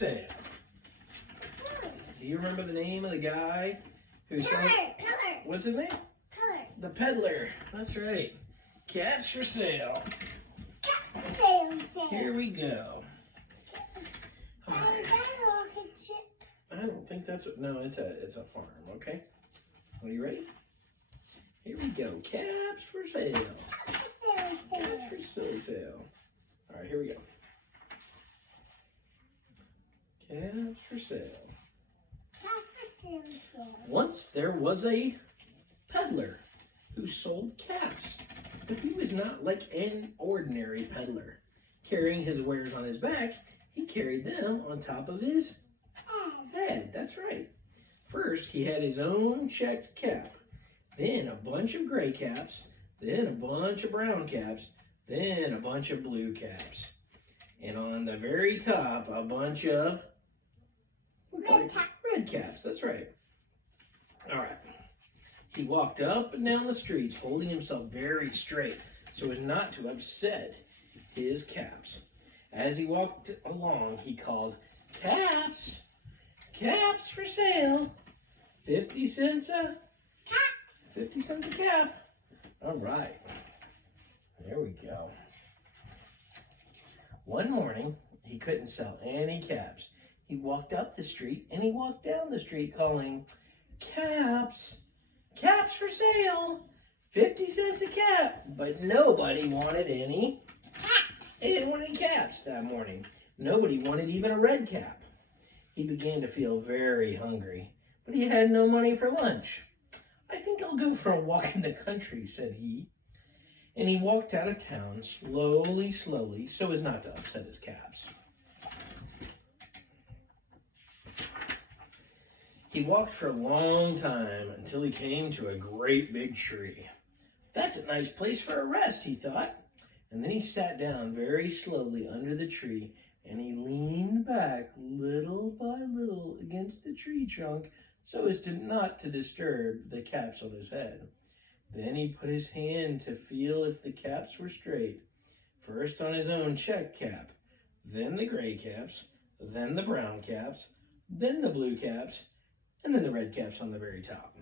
sale. Do you remember the name of the guy who sold? Peddler. What's his name? Peddler. The peddler. That's right. Caps for sale. Sale. Here we go. All right. Is that a rocket ship? I don't think that's what. No, it's a farm. Okay. Are you ready? Here we go. Caps for sale. Caps for sale. All right, here we go. Caps for sale. Once there was a peddler who sold caps, but he was not like an ordinary peddler. Carrying his wares on his back, he carried them on top of his head. That's right. First, he had his own checked cap, then a bunch of gray caps, then a bunch of brown caps, then a bunch of blue caps. And on the very top, a bunch of red caps. That's right. All right. He walked up and down the streets, holding himself very straight so as not to upset his caps. As he walked along, he called, "Caps! Caps for sale! 50 cents a cap! 50 cents a cap!" All right. There we go. One morning, he couldn't sell any caps. He walked up the street and he walked down the street calling, "Caps! Caps for sale! 50 cents a cap!" But nobody wanted any caps. They didn't want any caps that morning. Nobody wanted even a red cap. He began to feel very hungry, but he had no money for lunch. "I think I'll go for a walk in the country," said he. And he walked out of town slowly, so as not to upset his caps. He walked for a long time until he came to a great big tree. "That's a nice place for a rest," he thought. And then he sat down very slowly under the tree, and he leaned back little by little against the tree trunk so as not to disturb the caps on his head. Then he put his hand to feel if the caps were straight. First on his own check cap, then the gray caps, then the brown caps, then the blue caps, and then the red caps on the very top.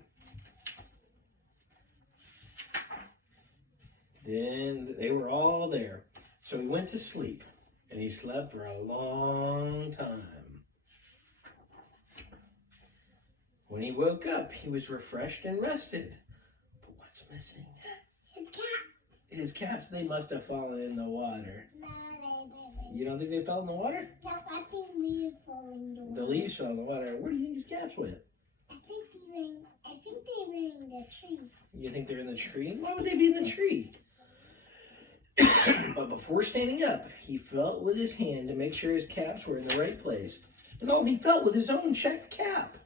Then they were all there. So he went to sleep, and he slept for a long time. When he woke up, he was refreshed and rested. But what's missing? His caps. His caps, they must have fallen in the water. No, they didn't. You don't think they fell in the water? No, I think leaves fell in the water. The leaves fell in the water. Where do you think his caps went? I think they were in the tree. You think they're in the tree? Why would they be in the tree? But before standing up, he felt with his hand to make sure his caps were in the right place. And all he felt was his own checked cap.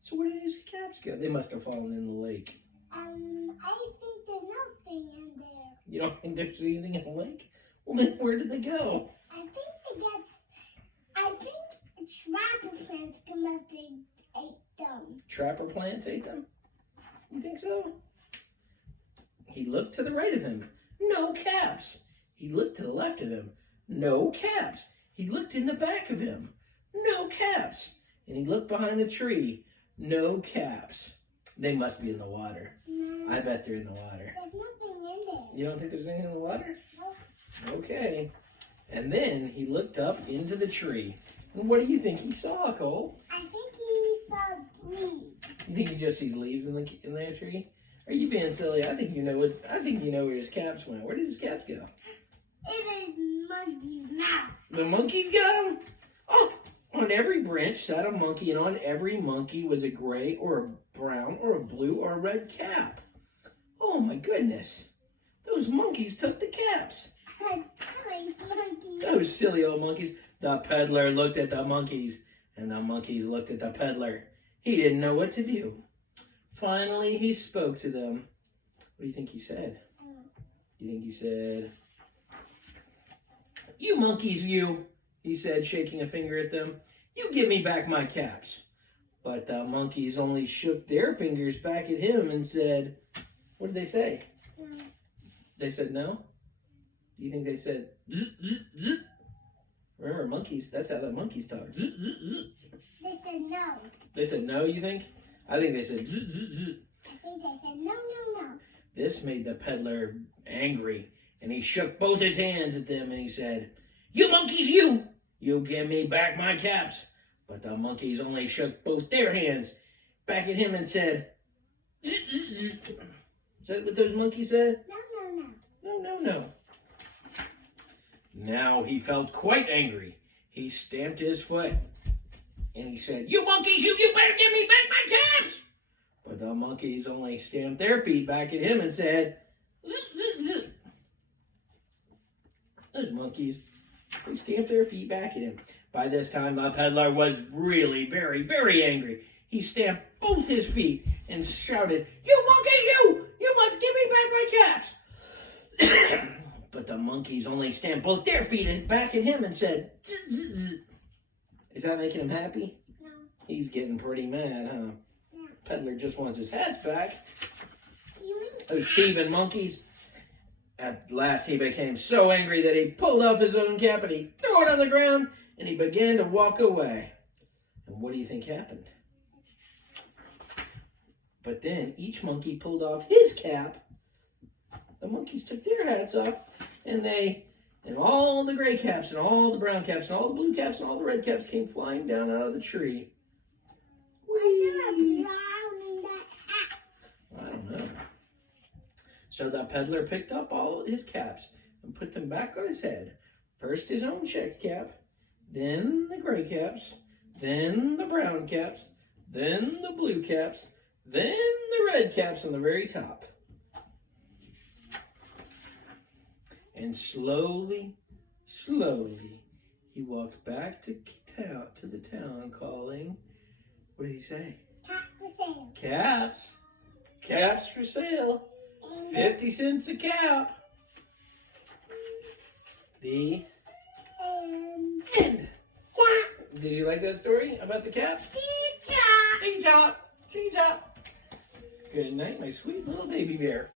So where did his caps go? They must have fallen in the lake. I think there's nothing in there. You don't think there's anything in the lake? Well, then where did they go? I think trapper plants must have ate them. Trapper plants ate them? You think so? He looked to the right of him. No caps. He looked to the left of him. No caps. He looked in the back of him. No caps. And he looked behind the tree. No caps. They must be in the water. No, I bet they're in the water. there's nothing in there. You don't think there's anything in the water? No. Okay. And then he looked up into the tree. And what do you think he saw, Cole? I think he saw leaves. You think he just sees leaves in the tree? Are you being silly? I think you know where his caps went. Where did his caps go? In a monkey's mouth. The monkeys got them? Oh, on every branch sat a monkey, and on every monkey was a gray or a brown or a blue or a red cap. Oh my goodness. Those monkeys took the caps. Monkey. Those silly old monkeys. The peddler looked at the monkeys, and the monkeys looked at the peddler. He didn't know what to do. Finally, he spoke to them. What do you think he said? Do you think he said, "You monkeys, you," he said, shaking a finger at them. "You give me back my caps." But the monkeys only shook their fingers back at him and said, what did they say? No. They said no? Do you think they said, "Zzz, zzz, zzz"? Remember, monkeys, that's how the monkeys talk. Zzz, zzz, zzz. They said no. They said no, you think? I think they said zzz, zzz, zzz. I think they said no, no, no. This made the peddler angry, and he shook both his hands at them, and he said, "You monkeys, you! You give me back my caps." But the monkeys only shook both their hands back at him and said, "Zzz, zzz, zzz." Is that what those monkeys said? No, no, no. No, no, no. Now he felt quite angry. He stamped his foot, and he said, "You monkeys, you better give me back my caps!" But the monkeys only stamped their feet back at him and said, "Zzz, zzz, zzz." Those monkeys, they stamped their feet back at him. By this time, the peddler was really very, very angry. He stamped both his feet and shouted, "You monkeys, you! You must give me back my caps!" But the monkeys only stamped both their feet back at him and said, "Zzz, zzz, zzz." Is that making him happy? No. He's getting pretty mad, huh? No. Peddler just wants his hats back. You mean Those thieving monkeys. At last he became so angry that he pulled off his own cap and he threw it on the ground and he began to walk away. And what do you think happened? But then each monkey pulled off his cap. The monkeys took their hats off, and all the gray caps and all the brown caps and all the blue caps and all the red caps came flying down out of the tree. why do I brown in that hat? I don't know. So the peddler picked up all his caps and put them back on his head. First his own checked cap, then the gray caps, then the brown caps, then the blue caps, then the red caps on the very top. And slowly, slowly, he walked back to the town calling, what did he say? Cat for sale. Caps. Caps for sale. 50 cents a cap. The end. Chop. Did you like that story about the caps? Chop. Ching chop. Ching chop. Good night, my sweet little baby bear.